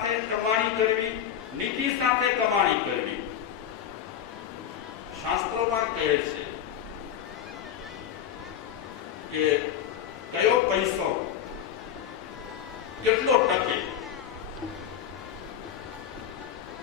સાથે કમાણી કરવી, નીતિ સાથે કમાણી કરવી. શાસ્ત્રોમાં કહે છે કે કયો પૈસો કેટલો ટકે,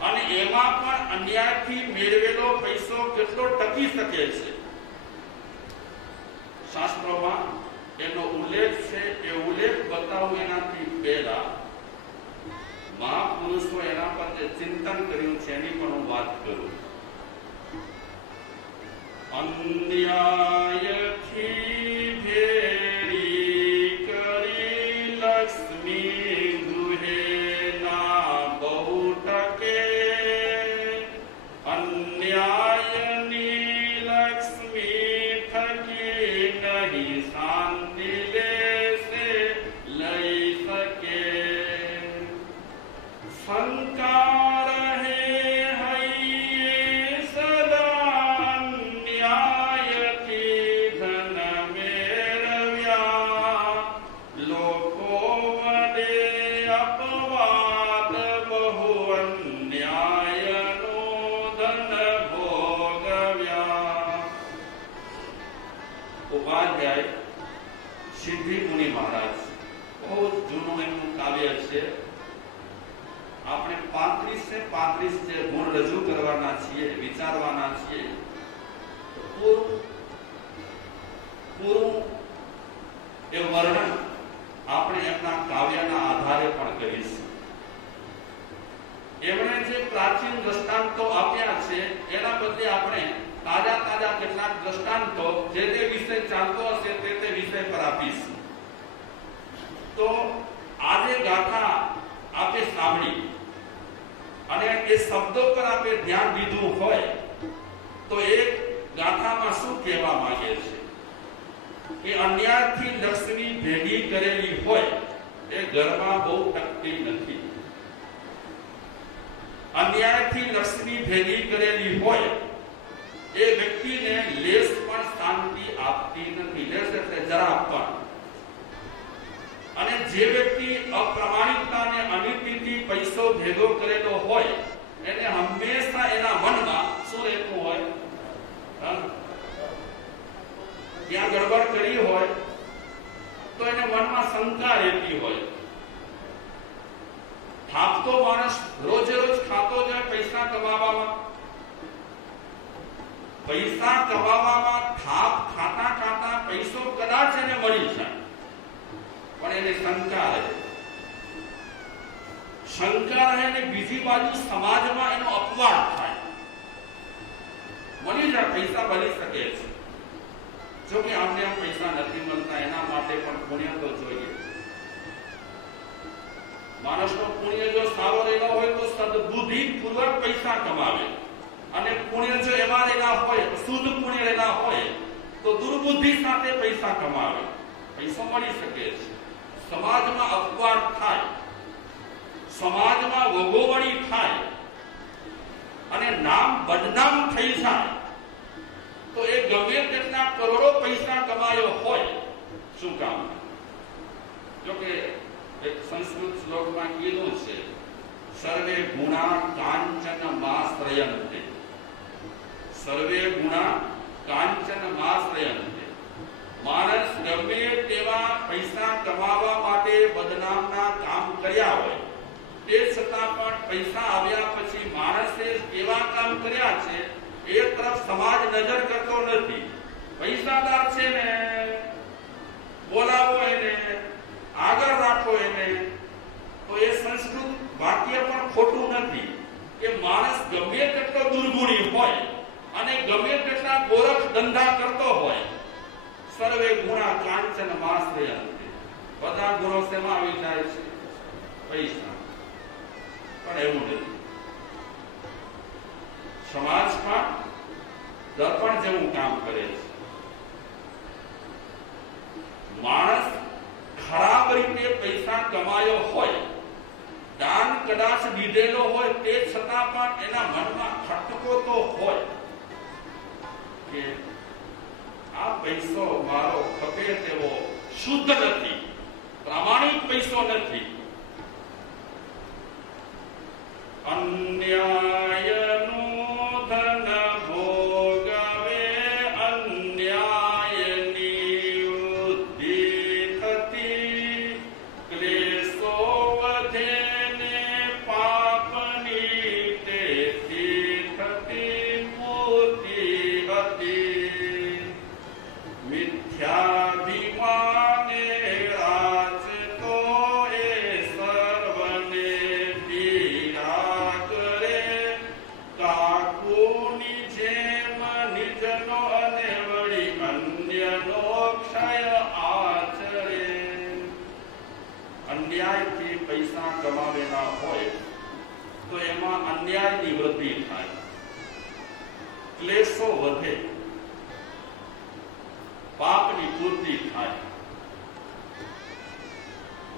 અને એમાં પણ અન્યાયથી મેળવેલો પૈસો કેટલો ટકી શકે છે. શાસ્ત્રોમાં એનો ઉલ્લેખ છે. એ ઉલ્લેખ બતાવું એનાથી પહેલા મહાપુરુષો એના પર જે ચિંતન કર્યું છે એની પણ હું વાત કરું. અન્યાયથી ભેળી કરી લક્ષ્મી ગૃહે ના બહુ ટકે, અન્યાયની લક્ષ્મી થકી નહીં શાંતિ લેશે લઈ શકે. શંકા રહે હૈયે સદા ન્યાયથી ધન મેળવ્યા, લોકો વડે અપવાદ બહુ અન્યાયનો ધન ભોગવ્યા. ઉપાધ્યાય સિદ્ધિ મુનિ મહારાજ, બહુ જૂનું એમનું કાવ્ય છે. આપણે 35 જે ગુણ રજૂ કરવાના છીએ, વિચારવાના છીએ, પૂરું એ વર્ણન આપણે એમના કાવ્યના આધારે પણ કરીશું. એમણે જે પ્રાચીન દ્રષ્ટાંતો આપ્યા છે એના બદલે આપણે તાજા કેટલાક દ્રષ્ટાંતો જે તે વિષય ચાલતો હશે તે વિષય પર આપીશું. તો આજે ગાથા આપે સાંભળી અને એ શબ્દો પર આપણે ધ્યાન દીધું હોય તો એક ગાથામાં શું કહેવા માંગે છે કે અન્યાયથી લક્ષ્મી ભેગી કરેલી હોય એ ઘરમાં બહુ ટકતી નથી. અન્યાયથી લક્ષ્મી ભેગી કરેલી હોય એ વ્યક્તિને લેશ પણ શાંતિ આપતી નથી. લેશ એટલે જરા પણ. અને જે વ્યક્તિ અપ્રામાણિકતા અને અનીતિથી પૈસો ભેગો કરેલો હોય એને હંમેશા એના મનમાં શું રહેતું હોય? ત્યાં ગડબડ કરી હોય તો એને મનમાં શંકા રહેતી હોય. થાપતો માણસ રોજે રોજ ખાતો જાય પૈસા કમાવામાં, થાપ ખાતા પૈસો કદાચ એને મળી જાય પણ એને શંકા રહે ને બીજી બાજુ સમાજમાં એનો અપવાદ થાય. મળી જાય પૈસા મળી શકે છે, જો કે આમને આમ પૈસા નથી મળતા, એના માટે પણ પુણ્ય તો જોઈએ. માણસનો પુણ્ય જો સારો રહેલો હોય તો સદબુદ્ધિ પૂર્વક પૈસા કમાવે, અને પુણ્ય જો એમાં રહેલા હોય, શુદ્ધ પુણ્ય રહેલા હોય તો દુર્બુદ્ધિ સાથે પૈસા કમાવે, પૈસો મળી શકે છે. સમાજમાં અપવાદ થાય, સમાજમાં વગોવણી થાય અને નામ બદનામ થઈ જાય તો એ ગમે તેટલા કરોડો પૈસા કમાયો હોય શું કામ? જો કે એક સંસ્કૃત શ્લોકમાં કીધું છે સર્વે ગુણા કાંચન માશ્રયંતે, સર્વે ગુણા કાંચન માશ્રયંતે. માણસ ગમે તેવા પૈસા કમાવા માટે બદનામના કામ કર્યા હોય તે છતાં પણ પૈસા આવ્યા પછી માણસે કેવા કામ કર્યા છે એ તરફ સમાજ નજર કરતો નથી. પૈસાદાર છે ને બોલાવો એને, આગળ રાખો એને. તો એ સંસ્કૃત વાક્ય પણ ખોટું નથી કે માણસ ગમે તેટલો દુર્ગુણી હોય અને ગમે તેટલા ગોરખ ધંધા કરતો હોય, સર્વે ગુણા કાંચન માશ્રયંતે. બધા ગુણો શેમાં આવી જાય છે? પૈસા. પણ એવું નથી. સમાજમાં દર્પણ જેવું કામ કરે છે. માણસ ખરાબ રીતે પૈસા કમાયો હોય, દાન કદાચ દીધેલો હોય તે છતાં પણ એના મનમાં ખટકો તો હોય કે આ પૈસો મારો ખપે તેવો શુદ્ધ નથી, પ્રામાણિક પૈસો નથી. અન્યાયનું ધન ભોગવે અન્યાયની વૃદ્ધિ થતી ક્લેશો વધે ને પાપની તેથી થતી મૂર્તિ હતી મિથ્યાભિમાને રાજતો એ સર્વને પીડા કરે કાકુની જેમ નિજનો અને વળી અન્યનો ક્ષય આચરે અન્યાયથી પૈસા કમાવેલા હોય તો એમાં અન્યાયની વૃદ્ધિ થાય ક્લેશો વધે પાપની પૂર્તિ થાય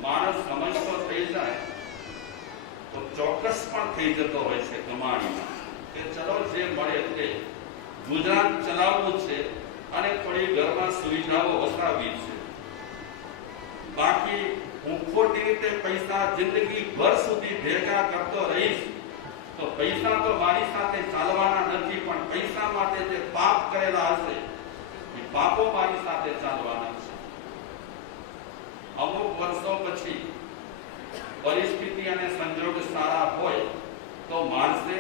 માણસ સમજતો થઈ જાય તો ચોક્કસ પણ થઈ જતો હોય છે કમાણીમાં કે ચલો જે મળે તે ગુજરાત ચલાવવું છે અને થોડી ઘરમાં સુવિધાઓ વસાવવી છે બાકી હું ખોટી રીતે પૈસા જિંદગી ભર સુધી ભેગા કરતો રહીશ તો પૈસા તો મારી સાથે ચાલવાના નથી પણ પૈસા માટે જે પાપ કરેલા હશે એ પાપો મારી સાથે ચાલવાના છે અમુક વર્ષો પછી પરિસ્થિતિ અને સંજોગ સારા હોય તો માણસે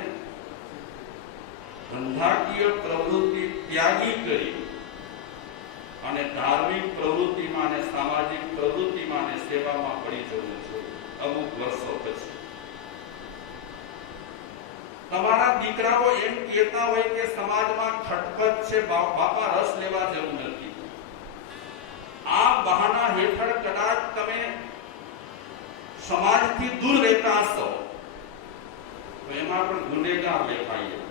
ધંધાકીય પ્રવૃત્તિ ત્યાગી કરી અને ધાર્મિક પ્રવૃત્તિમાં અને સામાજિક પ્રવૃત્તિમાં અને સેવામાં પડી જવું જોઈએ અમુક વર્ષો પછી તમારા દીકરાઓ એમ કહેતા હોય કે સમાજમાં ખટપટ છે બાપા રસ લેવા જેવું નથી આ બહાના હેઠળ કદાચ તમે સમાજથી દૂર રહેતા હશો તો એમાં પણ ગુનેગાર લેખાઈએ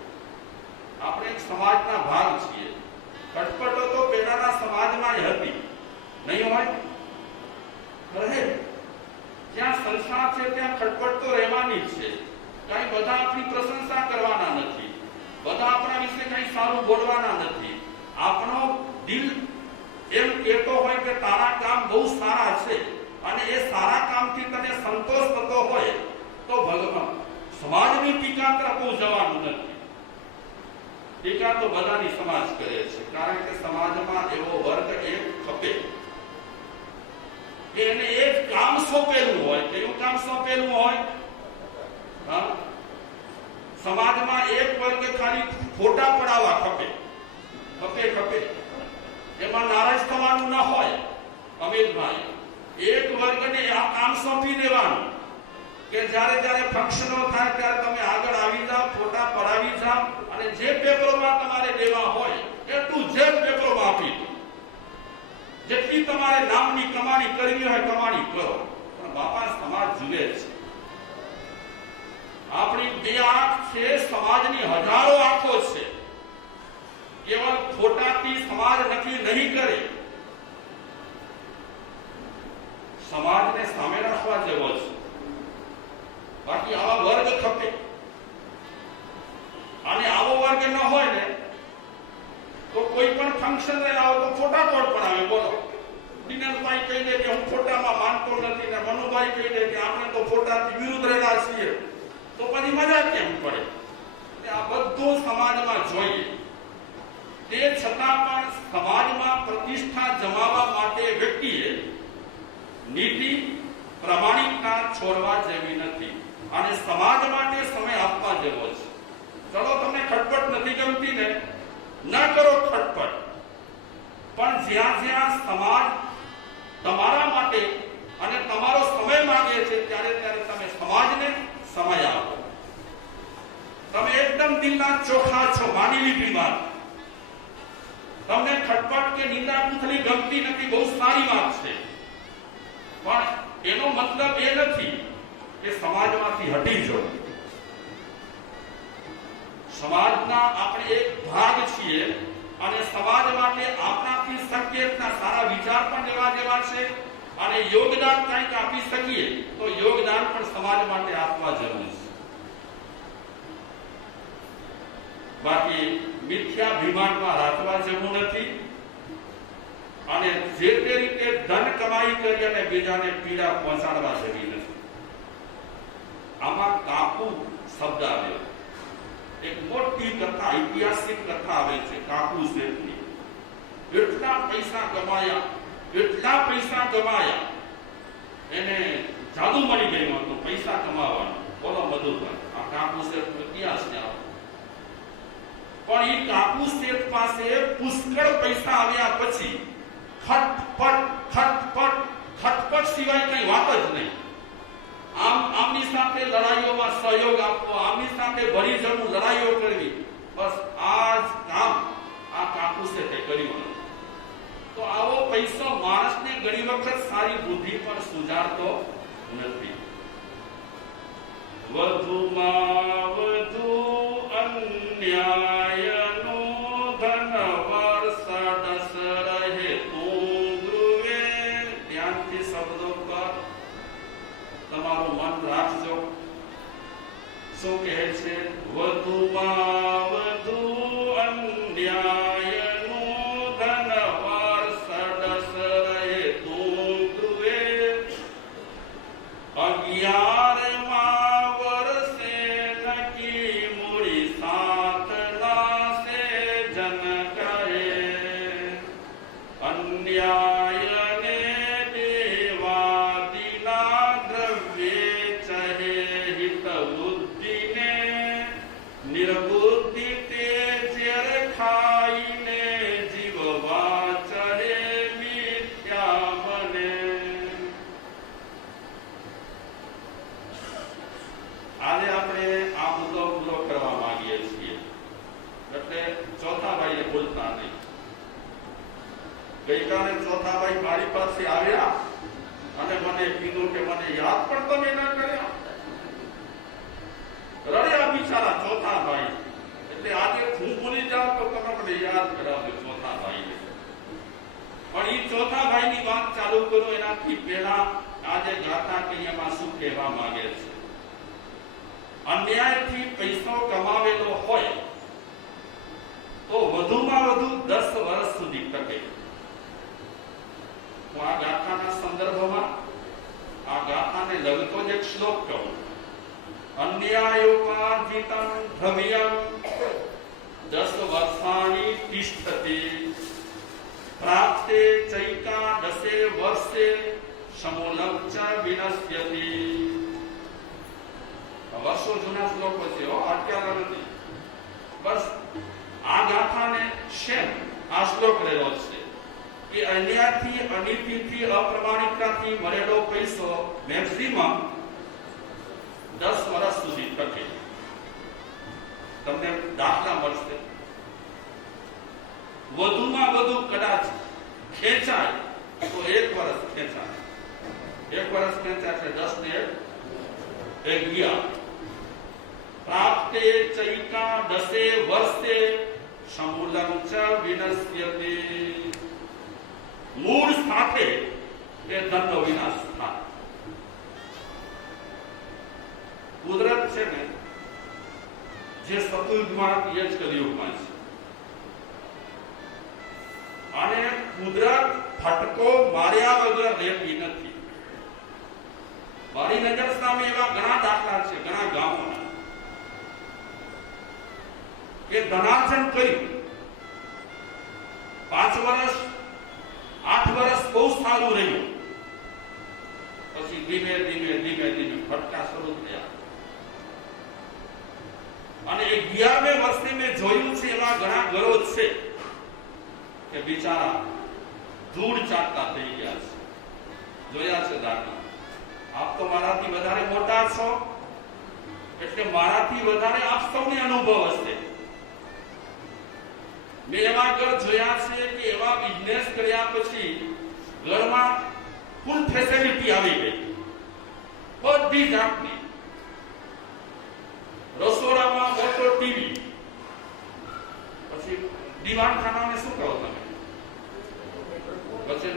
આપણે એક સમાજના ભાગ છીએ ખટપટો તો પહેલાના સમાજમાં હતી નહીં હોય રહે જ્યાં સંસાર છે ત્યાં ખટપટ તો રહેવાની જ છે કઈ બધા આપણી પ્રશંસા કરવાના નથી બધા આપણા વિશે કઈ સારું બોલવાના નથી આપણો દિલ એમ કહેતો હોય કે તારા કામ બહુ સારા છે અને એ સારા કામથી તને સંતોષ થતો હોય તો ભગવાન સમાજની ટીકા કરવું જવાનું નથી ટીકા તો બધાની સમાજ કરે છે કારણ કે સમાજમાં એવો વર્ગ એક ખપે એને એક કામ સોંપેલું હોય કયું કામ સોંપેલું હોય સમાજમાં એક વર્ગ ખાલી ફોટા પડાવવા ખપે એમાં નારાજ થવાનું ન હોય અમિતભાઈ એક વર્ગને આ કામ સોંપી દેવાનું કે જ્યારે જ્યારે ફંક્શનો થાય ત્યારે તમે આગળ આવી જાઓ ફોટા પડાવી જાઓ અને જે પેપરોમાં તમારે દેવા હોય એટલું જે પેપરોમાં આપી દો જેટલી તમારે નામની કમાણી કરવી હોય કમાણી કરો પણ બાપા સમાજ જુએ છે આપણી બે આંખ છે સમાજની હજારો આંખો છે કેવલ ખોટાથી સમાજ નક્કી નહીં કરે સમાજને સામે રાખવા જેવો છે બાકી આવા વર્ગ ખપે અને આવો વર્ગ ન હોય ને તો કોઈ પણ ફંક્શન ને આવો તો ફોટા કોડ પણ આવે બોલો દિનેશભાઈ કહી દે કે હું ફોટામાં માનતો નથી ને મનુભાઈ કહી દે કે આપણે તો ફોટાથી વિરુદ્ધ રહેલા છીએ તો પછી મજા કેમ પડે આ બધું સમાજમાં જોઈએ તે છતાં પણ સમાજમાં પ્રતિષ્ઠા જમાવવા માટે વ્યક્તિએ નીતિ પ્રમાણિકતા છોડવા જેવી નથી અને સમાજ માટે સમય આપવા જેવો છે ચલો તમને ખટપટ નથી ગમતી ને ન કરો ખટપટ પણ જ્યાં જ્યાં સમાજ તમારા માટે અને તમારો સમય માંગે છે ત્યારે ત્યારે તમે સમાજને સમય આપો તમે એકદમ દિલના ચોખા છો માની લીધી વાત તમને ખટપટ કે નિંદા કુથલી ગમતી નથી બહુ સારી વાત છે પણ એનો મતલબ એ નથી કે સમાજમાંથી હટી જાઓ સમાજના આપણે એક ભાગ છીએ અને સમાજ માટે આપણાથી શક્ય એટલા સારા વિચાર પણ લેવા જેવા છે અને યોગદાન કંઈક આપી શકીએ તો યોગદાન પણ સમાજ માટે આપવા જરૂર છે બાકી મિથ્યાભિમાનમાં રાખવા જેવું નથી અને જે તે રીતે ધન કમાઈ કરી અને બીજાને પીડા પહોંચાડવા જેવી નથી આમાં કાપુ શબ્દ આવ્યો. એક મોટી કથા, ઐતિહાસિક કથા આવે છે કાકુ શેઠની. એટલા પૈસા કમાયા, એને જાદુ મળી ગયું હતું પૈસા કમાવાનું. બોલો મધુભાઈ, આ કાકુ શેઠનો ઇતિહાસ છે. પણ એ કાકુ શેઠ પાસે પુષ્કળ પૈસા આવ્યા પછી ખટપટ સિવાય કઈ વાત જ નહીં. આમની સાથે લડાઈઓમાં સહયોગ આપવો, આમની સાથે ભરી જવું, લડાઈઓ કરવી, બસ આ જ કામ આ કાકુ શેઠે કર્યું. તો આવો પૈસો માણસને ઘણી વખત સારી બુદ્ધિ પણ સુજાડતો નથી. વધુમાં વધુ અન્યાયનો ધન વરસદસ રહે તું ધ્રુવે. ધ્યાનથી શબ્દો પર તમારું મન રાખજો. શું કહે છે? વધુમાં વધુ અન્યાયનો ધન વરસદસ રહે તું ધ્રુવે. 11મા વર્ષે નકી મૂડી સાતના સે જન કહે. અન્યાયને દેવાદિના દ્રવ્યે ચહે હિત બુદ્ધિને નિર્બુદ્ધિ તે ઝેર ખાઈને જીવવા ચહે મિથ્યા બને. આજે આપણે આ મુદ્દો પૂરો કરવા માંગીએ છીએ, એટલે ચોથા ભાઈને બોલતા નહીં. ગઈકાલે ચોથા ભાઈ મારી પાસે આવ્યા અને મને કીધું કે મને યાદ પણ તમે ન કર્યા. રડ્યા બિચારા ચોથા ભાઈ. એટલે આજે હું ભૂલી જાઉં તો તમે મને યાદ કરાવજો ચોથા ભાઈને. પણ એ ચોથા ભાઈની વાત ચાલુ કરો એનાથી પહેલા આજે ગાથા કન્યામાં શું કહેવા માંગે છે? અન્યાયથી પૈસો કમાવેલો હોય તો વધુમાં વધુ 10 વર્ષ સુધી ટકે. હું આ ગાથાના સંદર્ભમાં આ ગાથાને લગતો જ એક શ્લોક કહું. અન્યાયોપાર્જિતં દ્રવ્યં 10 વર્ષાણિ તિષ્ઠતિ પ્રાપ્તે ચૈકાદશે વર્ષે સમૂલં ચ વિનશ્યતિ. વર્ષો જૂના શ્લોકો છે, અત્યારના નથી. બસ આ ગાથાને શેમ આ શ્લોક રહેલો છે કે અન્યાયથી, અનીતિથી, અપ્રમાણિકતાથી મળેલો પૈસો મેક્સિમમ 10 વર્ષ સુધી ટકે. તમને દાખલા મળશે. વધુમાં વધુ કદાચ ખેંચાય તો 1 વર્ષ ખેંચાય. 1 વર્ષ ખેંચાય એટલે 10 ને 11. પ્રાપ્તે ચૈકાદશે વર્ષે સમૂલં ચ વિનશ્યતિ. મૂળ સાથે એ ધનનો વિનાશ થાય. કુદરત છે ને, જે સતયુગમાં એ જ કલિયુગમાં છે. અને કુદરત ફટકો માર્યા વગર રહેતી નથી. મારી નજર સામે એવા ઘણા દાખલા છે, ઘણા ગામોના, કે ધનાર્જન કર્યું, 5 વર્ષ 8 વર્ષ બહુ સારું રહ્યું, પછી ધીમે ધીમે ફટકા શરૂ થયા. અને 11મે વર્ષે મેં જોયું છે એવા ઘણા ઘરો છે કે બિચારા ધૂળ ચાટતા થઈ ગયા છે. જોયા છે દાખલા. આપ તો મારાથી વધારે મોટા છો એટલે મારાથી વધારે આપ સૌને અનુભવ હશે. મેં એવા ઘર જોયા છે કે એવા બિઝનેસ કર્યા પછી ઘરમાં ફૂલ ફેસિલિટી આવી ગઈ, બધી જાતની. રસોડામાં મોટો ટીવી, પછી દીવાન ખાનાને શું કહો તમે? પછી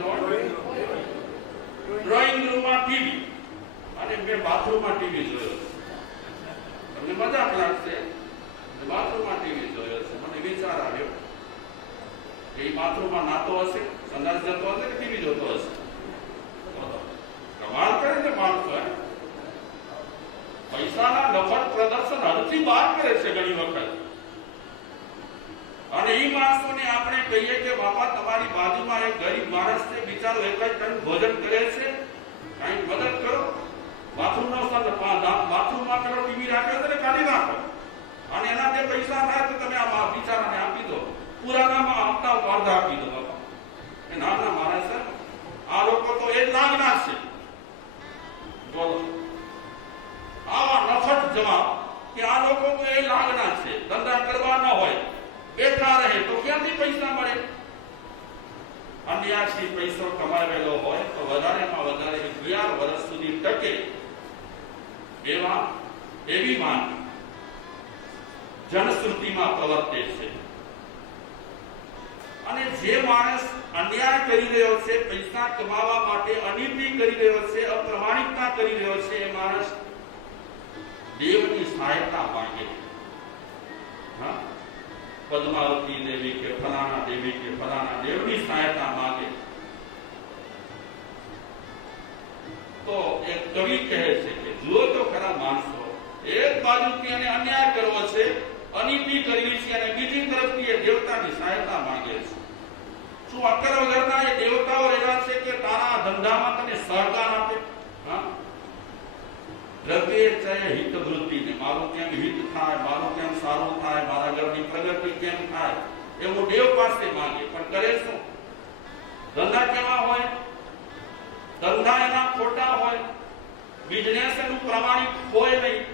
ડ્રોઈંગ રૂમમાં ટીવી, અને મેં બાથરૂમમાં ટીવી જોયો છે. તમને મજાક લાગશે, બાથરૂમમાં ટીવી જોયો છે. મને વિચાર આવ્યો કે એ બાથરૂમમાં નાતો હશે, સંદાસ જતો હશે કે ટીવી જોતો હશે? કમાલ કરે ને માણસો. પૈસા પૈસાના નફટ પ્રદર્શન હદથી બહાર કરે છે ઘણી વખત. અને એ માણસોને આપણે કહીએ કે બાપા તમારી બાજુમાં એક ગરીબ માણસ છે, બિચારો એક જ ટાઈમ ભોજન કરે છે, કઈ મદદ કરો. બાથરૂમમાં પેલો ટીવી રાખ્યો છે ને કાઢી નાખો અને એના જે પૈસા થાય તો તમે આ બિચારાને આપી દો. પુરાનામાં આપતા અડધા આપી દો બાપા. એ નાના માણસ છે. આ લોકો તો એ જ લાગના છે. બોલો આવા નફટ જવાબ કે આ લોકો તો એ લાગના છે, ધંધા કરવા ન હોય, બેઠા રહે તો ક્યાંથી પૈસા મળે? અન્યાથી પૈસો કમાવેલો હોય તો વધારેમાં વધારે 11 વર્ષ સુધી ટકે એવી માંગ જનશ્રુતિમાં પ્રવર્તે છે. અને જે માણસ અન્યાય કરી રહ્યો છે, પૈસા કમાવા માટે અનીતિ કરી રહ્યો છે, અપ્રમાણિકતા કરી રહ્યો છે, એ માણસ દેવની સહાયતા માંગે. હા, પદ્માવતી દેવી કે ફલાણા દેવી કે ફલાણા દેવની સહાયતા માંગે. તો એક કવિ કહે છે કે જુઓ તો ખરા માણસો, એક બાજુથી એને અન્યાય કરવો છે, અનીતિ કરવી છે, અને બીજી તરફથી એ દેવતાની સહાયતા માંગે છે. શું અક્કલ વગરના એ દેવતાઓ એવા છે કે તારા ધંધામાં તને સહકાર આપે? હા, દ્રવ્ય ચાહે હિત વૃત્તિ ને મારું કેમ હિત થાય, મારું કેમ સારું થાય, મારા ઘરની પ્રગતિ કેમ થાય, એવું દેવ પાસે માંગે. પણ કરે શું? ધંધા કેવા હોય? ધંધા એના ખોટા હોય, બિઝનેસ એનું પ્રામાણિક હોય નહીં,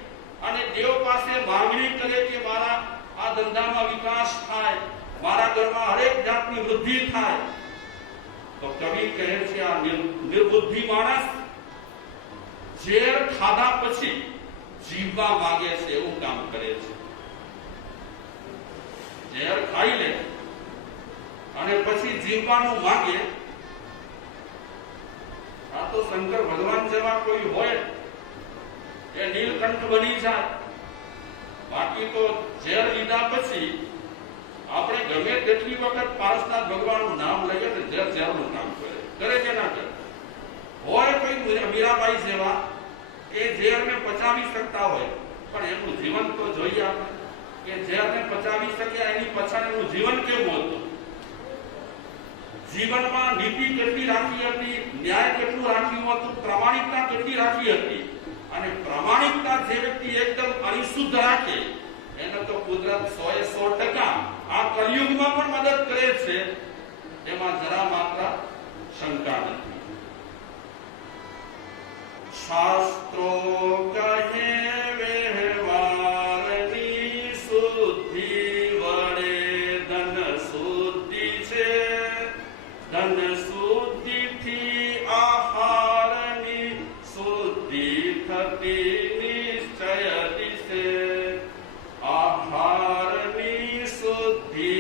અને દેવ પાસે માંગણી કરે કે મારા આ ધંધામાં વિકાસ થાય, મારા ઘરમાં હરેક જાતની વૃદ્ધિ થાય. તો કવિ કહે છે આ નિર્બુદ્ધિ માણસ ઝેર ખાધા પછી જીવવા માંગે છે એવું કામ કરે છે. ઝેર ખાઈ લે અને પછી જીવવાનું માંગે. આ તો શંકર ભગવાન જેવા કોઈ હોય એ નીલકંઠ બની જાય. બાકી તો ઝેર લીધા પછી આપણે ગમે તેટલી વખત પારસનાથ ભગવાનનું નામ લઈએ ને ઝેરનું કામ કરે કે ના કરે? હોય કોઈ મીરાબાઈ જેવા એ ઝેરને પચાવી શકતા હોય, પણ એનું જીવન તો જોઈએ આપણે કે ઝેરને પચાવી શકે એની પાછળ એનું જીવન કેવું હતું. જીવનમાં નીતિ કેટલી રાખી હતી, ન્યાય કેટલું રાખ્યું હતું, પ્રામાણિકતા કેટલી રાખી હતી. અને પ્રામાણિકતા જે વ્યક્તિ એકદમ અનિશુદ્ધ રાખે એને તો કુદરત 100% આ કલિયુગમાં પણ મદદ કરે છે, એમાં જરા માત્ર શંકા નથી. શાસ્ત્રો કહે વ્યવહારની શુદ્ધિ વડે ધન શુદ્ધિ છે, ધન શુદ્ધિથી આહારની શુદ્ધિ થતી નિશ્ચય દિશે, આહારની શુદ્ધિ